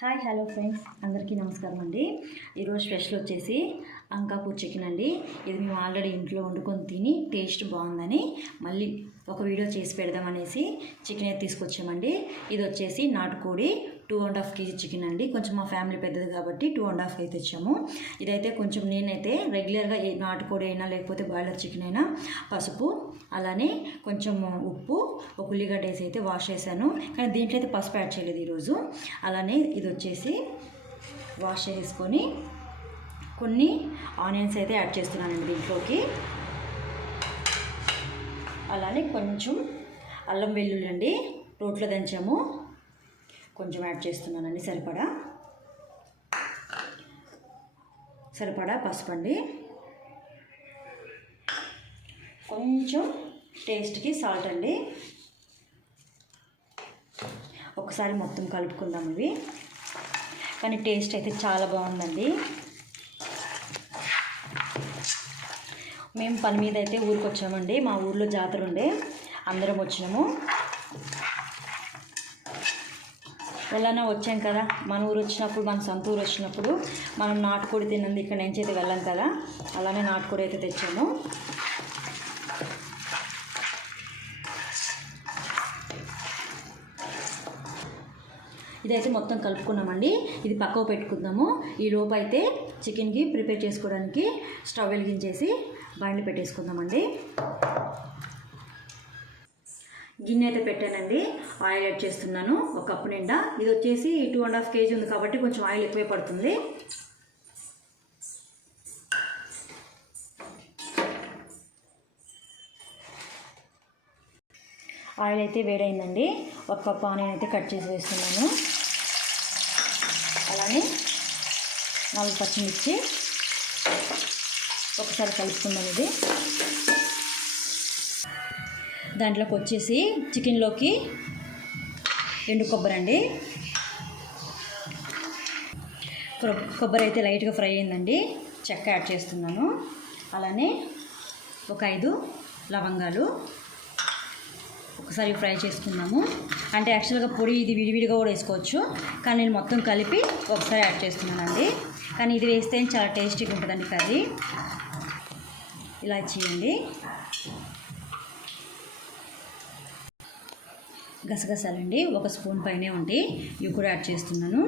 Hi hello friends, అందరికీ నమస్కారం అండి. ఈరోజు స్పెషల్ వచ్చేసి అంకాపూర్ చికెన్ అండి. ఇది మేము ఆల్రెడీ ఇంట్లో వండుకొని తిని టేస్ట్ బాగుందని మళ్ళీ ఒక వీడియో చేసి పెడదామనేసి చికెన్ అయితే తీసుకొచ్చామండి. ఇది వచ్చేసి నాటుకోడి 2.5 kg చికెన్ అండి. కొంచెం మా ఫ్యామిలీ పెద్దది కాబట్టి 2.5 అయితే తెచ్చాము. ఇదైతే కొంచెం నేనైతే రెగ్యులర్గా ఏ నాటుకోడి అయినా లేకపోతే బాయిలర్ చికెన్ అయినా పసుపు అలానే కొంచెం ఉప్పు ఒక ఉల్లిగడ్డ వేసి అయితే వాష్ చేశాను. కానీ దీంట్లో అయితే పసుపు యాడ్ చేయలేదు ఈరోజు. అలానే ఇది వచ్చేసి వాష్ చేసుకొని కొన్ని ఆనియన్స్ అయితే యాడ్ చేస్తున్నానండి దీంట్లోకి. అలానే కొంచెం అల్లం వెల్లుల్లి అండి రోట్లో దంచాము, కొంచెం యాడ్ చేస్తున్నానండి. సరిపడా పసుపు అండి, కొంచెం టేస్ట్కి సాల్ట్ అండి. ఒకసారి మొత్తం కలుపుకుందాం ఇవి. కానీ టేస్ట్ అయితే చాలా బాగుందండి. మేము పని మీద అయితే ఊరికి వచ్చామండి. మా ఊర్లో జాతర ఉండే అందరం వచ్చినాము. వెళ్ళానా వచ్చాం కదా, మన ఊరు వచ్చినప్పుడు మన సొంత ఊరు వచ్చినప్పుడు మనం నాటుకోడి తిన్నది ఇక్కడ నుంచి అయితే వెళ్ళాం కదా, అలానే నాటుకోడి అయితే తెచ్చాము. ఇదైతే మొత్తం కలుపుకున్నామండి. ఇది పక్కకు పెట్టుకుందాము. ఈ లోపు అయితే చికెన్కి ప్రిపేర్ చేసుకోవడానికి స్టవ్ వెలిగించేసి బాండి పెట్టేసుకుందామండి. గిన్నె అయితే పెట్టానండి. ఆయిల్ యాడ్ చేస్తున్నాను ఒక కప్పు నిండా. ఇది వచ్చేసి 2.5 kg ఉంది కాబట్టి కొంచెం ఆయిల్ ఎక్కువే పడుతుంది. ఆయిల్ అయితే వేడైందండి. ఒక కప్పు ఆనియన్ అయితే కట్ చేసి వేస్తున్నాను. అలానే 4 పచ్చిమిర్చి ఒకసారి కలుపుకుందాం. ఇది దాంట్లోకి వచ్చేసి చికెన్లోకి ఎండు కొబ్బరి అండి. కొబ్బరి అయితే లైట్గా ఫ్రై అయిందండి. చెక్క యాడ్ చేస్తున్నాను. అలానే ఒక 5 లవంగాలు ఒకసారి ఫ్రై చేసుకున్నాము. అంటే యాక్చువల్గా పొడి ఇది విడివిడిగా కూడా వేసుకోవచ్చు, కానీ నేను మొత్తం కలిపి ఒకసారి యాడ్ చేస్తున్నానండి. కానీ ఇది వేస్తే చాలా టేస్టీగా ఉంటుందండి కర్రీ. ఇలా చేయండి. గసగసాలండి 1 స్పూన్ పైనే ఉండి ఇవి కూడా యాడ్ చేస్తున్నాను.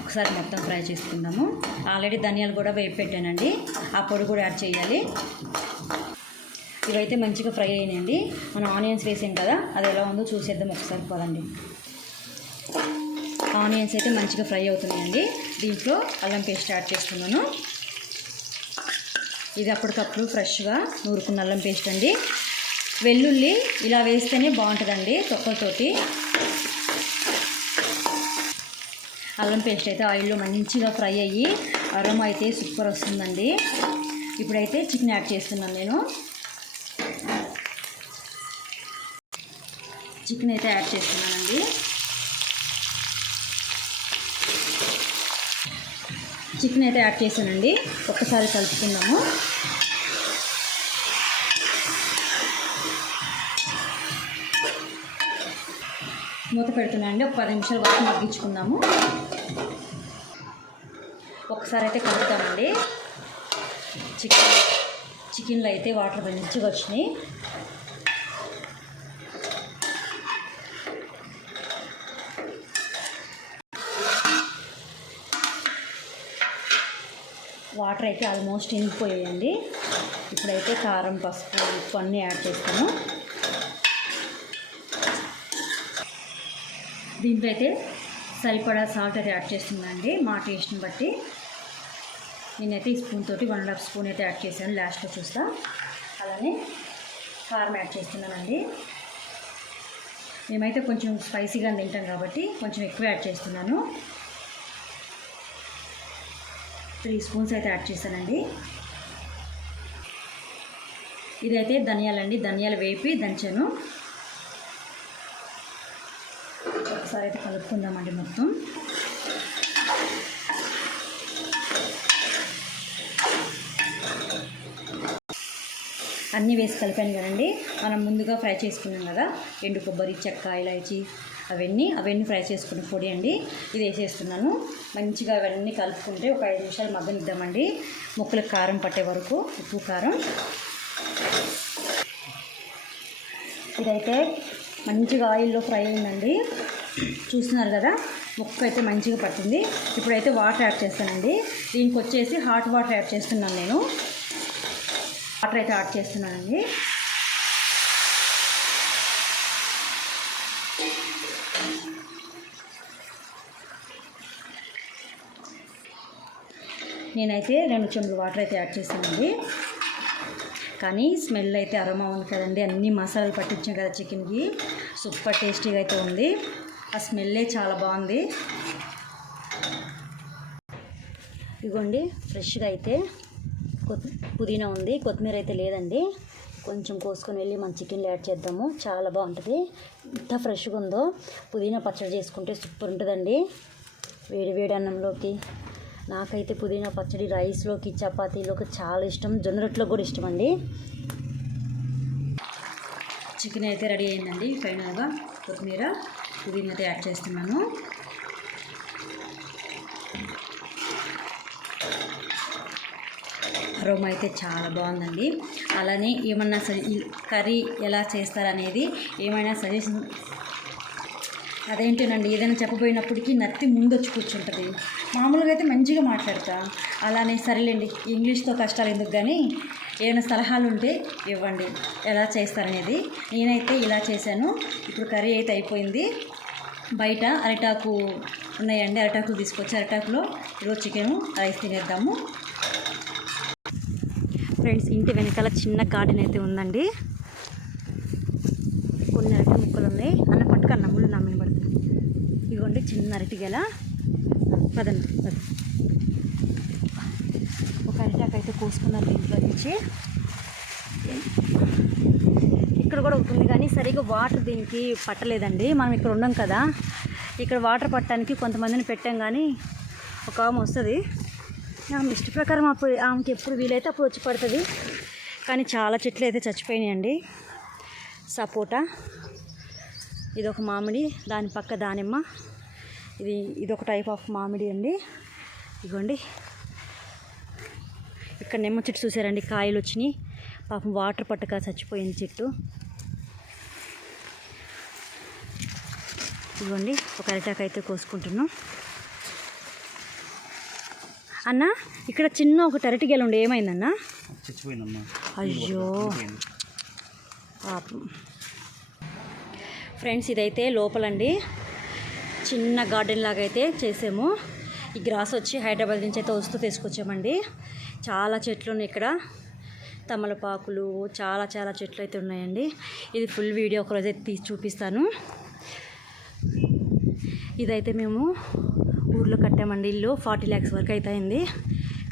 ఒకసారి మొత్తం ఫ్రై చేసుకుందాము. ఆల్రెడీ ధనియాలు కూడా వేపి పెట్టానండి, ఆ పొడి కూడా యాడ్ చేయాలి. ఇవైతే మంచిగా ఫ్రై అయినాయండి. మనం ఆనియన్స్ వేసాం కదా, అది ఎలా ఉందో చూసేద్దాం ఒకసారి పదండి. ఆనియన్స్ అయితే మంచిగా ఫ్రై అవుతున్నాయండి. దీంట్లో అల్లం పేస్ట్ యాడ్ చేస్తున్నాను. ఇది అప్పటికప్పుడు ఫ్రెష్గా నూరుకున్న అల్లం పేస్ట్ అండి. వెల్లుల్లి ఇలా వేస్తేనే బాగుంటుందండి తొక్కలతోటి. అల్లం పేస్ట్ అయితే ఆయిల్లో మంచిగా ఫ్రై అయ్యి అరోమా అయితే సూపర్ వస్తుందండి. ఇప్పుడైతే చికెన్ యాడ్ చేస్తున్నాను నేను. చికెన్ అయితే యాడ్ చేస్తున్నానండి. చికెన్ అయితే యాడ్ చేశానండి. ఒక్కసారి కలుపుకుందాము. మూత పెడుతున్నానండి. ఒక 10 నిమిషాల వరకు మగ్గించుకుందాము. ఒకసారి అయితే కలుపుతామండి. చికెన్లో అయితే వాటర్ మంచిగా వచ్చినాయి. వాటర్ అయితే ఆల్మోస్ట్ ఇంకిపోయాయండి. ఇప్పుడైతే కారం, పసుపు, ఉప్పు అన్నీ యాడ్ చేస్తాను. దీంట్లో అయితే సరిపడా సాల్ట్ అయితే యాడ్ చేస్తున్నానండి మా టేస్ట్ని బట్టి. నేనైతే ఈ స్పూన్ తోటి 1.5 స్పూన్ అయితే యాడ్ చేశాను, లాస్ట్లో చూస్తా. అలానే కారం యాడ్ చేస్తున్నానండి. మేమైతే కొంచెం స్పైసీగా తింటాం కాబట్టి కొంచెం ఎక్కువ యాడ్ చేస్తున్నాను. 3 స్పూన్స్ అయితే యాడ్ చేశానండి. ఇదైతే ధనియాలండి, ధనియాలు వేపి దంచాను. ఒకసారి అయితే కలుపుకుందామండి మొత్తం. అన్నీ వేసి కలిపాను కదండి. మనం ముందుగా ఫ్రై చేసుకున్నాం కదా ఎండు కొబ్బరి, చెక్క, ఇలాచి, అవన్నీ ఫ్రై చేసుకున్న పొడి అండి. ఇది వేసేస్తున్నాను. మంచిగా అవన్నీ కలుపుకుంటే ఒక 5 నిమిషాలు మగ్గనిద్దామండి. ముక్కలకు కారం పట్టే వరకు ఉప్పు కారం. ఇదైతే మంచిగా ఆయిల్లో ఫ్రై అయిందండి. చూస్తున్నారు కదా, ముక్క అయితే మంచిగా పట్టింది. ఇప్పుడైతే వాటర్ యాడ్ చేస్తానండి. దీనికి వచ్చేసి హాట్ వాటర్ యాడ్ చేస్తున్నాను. నేను వాటర్ అయితే యాడ్ చేస్తున్నానండి. నేనైతే 2 చెంబులు వాటర్ అయితే యాడ్ చేస్తానండి. కానీ స్మెల్ అయితే అరోమా ఉంది కదండి. అన్ని మసాలాలు పట్టించాం కదా చికెన్కి. సూపర్ టేస్టీగా అయితే ఉంది. ఆ స్మెల్లే చాలా బాగుంది. ఇదిగోండి, ఫ్రెష్గా అయితే పుదీనా ఉంది. కొత్తిమీర అయితే లేదండి. కొంచెం కోసుకొని వెళ్ళి మన చికెన్లో యాడ్ చేద్దాము. చాలా బాగుంటుంది. ఎంత ఫ్రెష్గా ఉందో. పుదీనా పచ్చడి చేసుకుంటే సూపర్ ఉంటుందండి వేడి వేడి అన్నంలోకి. నాకైతే పుదీనా పచ్చడి రైస్లోకి, చపాతీలోకి చాలా ఇష్టం. జొన్న రొట్టెలో కూడా ఇష్టం అండి. చికెన్ అయితే రెడీ అయిందండి. ఫైనల్గా కొత్తిమీర, పుదీనా అయితే యాడ్ చేస్తున్నాను. అరోమా అయితే చాలా బాగుందండి. అలానే ఏమన్నా కర్రీ ఎలా చేస్తారనేది ఏమైనా సజెషన్ అదేంటేనండి, ఏదైనా చెప్పబోయినప్పటికీ నత్తి ముందు వచ్చి కూర్చుంటుంది. మామూలుగా అయితే మంచిగా మాట్లాడతా. అలానే సరేలేండి, ఇంగ్లీష్తో కష్టాలు ఎందుకు, కానీ ఏమైనా సలహాలు ఉంటే ఇవ్వండి ఎలా చేస్తారనేది. నేనైతే ఇలా చేశాను. ఇప్పుడు కర్రీ అయితే అయిపోయింది. బయట అరిటాకు ఉన్నాయండి, అరిటాకులు తీసుకొచ్చి అరిటాకులో ఈరోజు చికెను రైస్ తినేద్దాము. ఫ్రెండ్స్, ఇంటి వెనకాల చిన్న గార్డెన్ అయితే ఉందండి. కొన్ని అరటి ముక్కలు ఉన్నాయి. అన్న పట్టుకన్న ముళ్ళు నా మీద పడుతుంది. ఇదిగోండి చిన్న అరటి గెల. పదండి ఒక అరిటాకు అయితే కోసుకున్నారు దీంట్లో నుంచి. ఇక్కడ కూడా ఒకటి ఉంది, కానీ సరిగ్గా వాటర్ దీనికి పట్టలేదండి. మనం ఇక్కడ ఉండం కదా, ఇక్కడ వాటర్ పట్టడానికి కొంతమందిని పెట్టాం. కానీ ఒక ఆమె వస్తుంది, ఆమె ఇష్ట ప్రకారం అప్పుడు ఆమెకి ఎప్పుడు వీలైతే అప్పుడు వచ్చి పడుతుంది. కానీ చాలా చెట్లు అయితే చచ్చిపోయినాయండి. సపోటా, ఇదొక మామిడి, దాని పక్క దానిమ్మ. ఇదొక టైప్ ఆఫ్ మామిడి అండి. ఇదిగోండి, ఇక్కడ నిమ్మ చెట్టు చూసారండి, కాయలు వచ్చినాయి. పాపం వాటర్ పట్టక చచ్చిపోయింది చెట్టు. ఇదిగోండి ఒక అరిటాకు అయితే కోసుకుంటున్నాం. అన్న, ఇక్కడ చిన్న ఒక అరటి గెల ఉండే, ఏమైందన్నా? అయ్యో పాపం. ఫ్రెండ్స్, ఇదైతే లోపలండి చిన్న గార్డెన్ లాగా అయితే చేసాము. ఈ గ్రాస్ వచ్చి హైదరాబాద్ నుంచి అయితే వస్తూ తీసుకొచ్చామండి. చాలా చెట్లు ఉన్నాయి ఇక్కడ, తమలపాకులు, చాలా చెట్లు అయితే ఉన్నాయండి. ఇది ఫుల్ వీడియో ఒకరోజు అయితే తీసి చూపిస్తాను. ఇదైతే మేము ఊర్లో కట్టామండి. ఇల్లు 40 lakhs వరకు అయితే అయింది.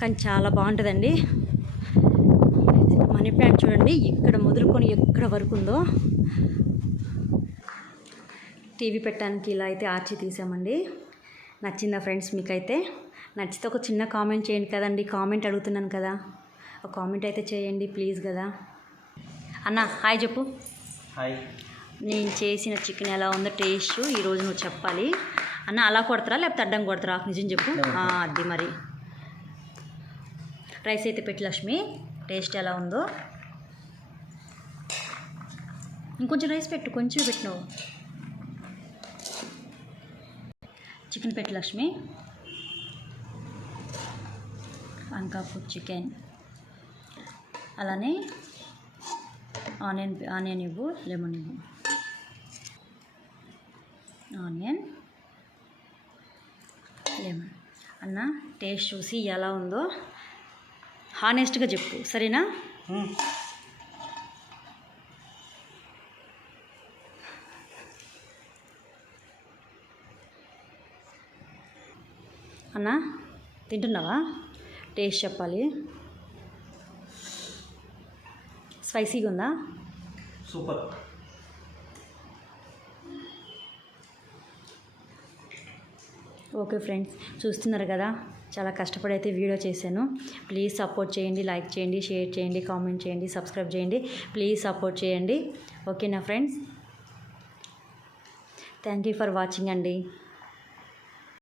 కానీ చాలా బాగుంటుందండి. మనీ ప్లాంట్ చూడండి, ఇక్కడ మొదలుకొని ఎక్కడ వరకు ఉందో. టీవీ పెట్టడానికి ఇలా అయితే ఆర్చి తీసామండి. నచ్చిందా ఫ్రెండ్స్? మీకైతే నచ్చితే ఒక చిన్న కామెంట్ చేయండి కదండి. కామెంట్ అడుగుతున్నాను కదా, ఒక కామెంట్ అయితే చేయండి ప్లీజ్ కదా. అన్న హాయ్ చెప్పు. హాయ్. నేను చేసిన చికెన్ ఎలా ఉందో టేస్ట్ ఈరోజు నువ్వు చెప్పాలి. అన్న అలా కొడతారా లేకపోతే అడ్డం కొడతారా? నిజం చెప్పు. అది మరి రైస్ అయితే పెట్టి లక్ష్మి, టేస్ట్ ఎలా ఉందో. ఇంకొంచెం రైస్ పెట్టు, కొంచెం పెట్టినావు. చికెన్ పెట్టి లక్ష్మి. అంకాపూర్ చికెన్. అలానే ఆనియన్ ఇవ్వు, లెమన్ ఇవ్వు. Onion, lemon. అన్న టేస్ట్ చూసి ఎలా ఉందో హానెస్ట్గా చెప్పు, సరేనా? అన్న తింటున్నావా? టేస్ట్ చెప్పాలి. స్పైసీగా ఉందా? సూపర్. ఓకే ఫ్రెండ్స్, చూస్తున్నారు కదా, చాలా కష్టపడి అయితే వీడియో చేశాను. ప్లీజ్ సపోర్ట్ చేయండి, లైక్ చేయండి, షేర్ చేయండి, కామెంట్ చేయండి, సబ్స్క్రైబ్ చేయండి. ప్లీజ్ సపోర్ట్ చేయండి. ఓకేనా friends? Thank you for watching అండి.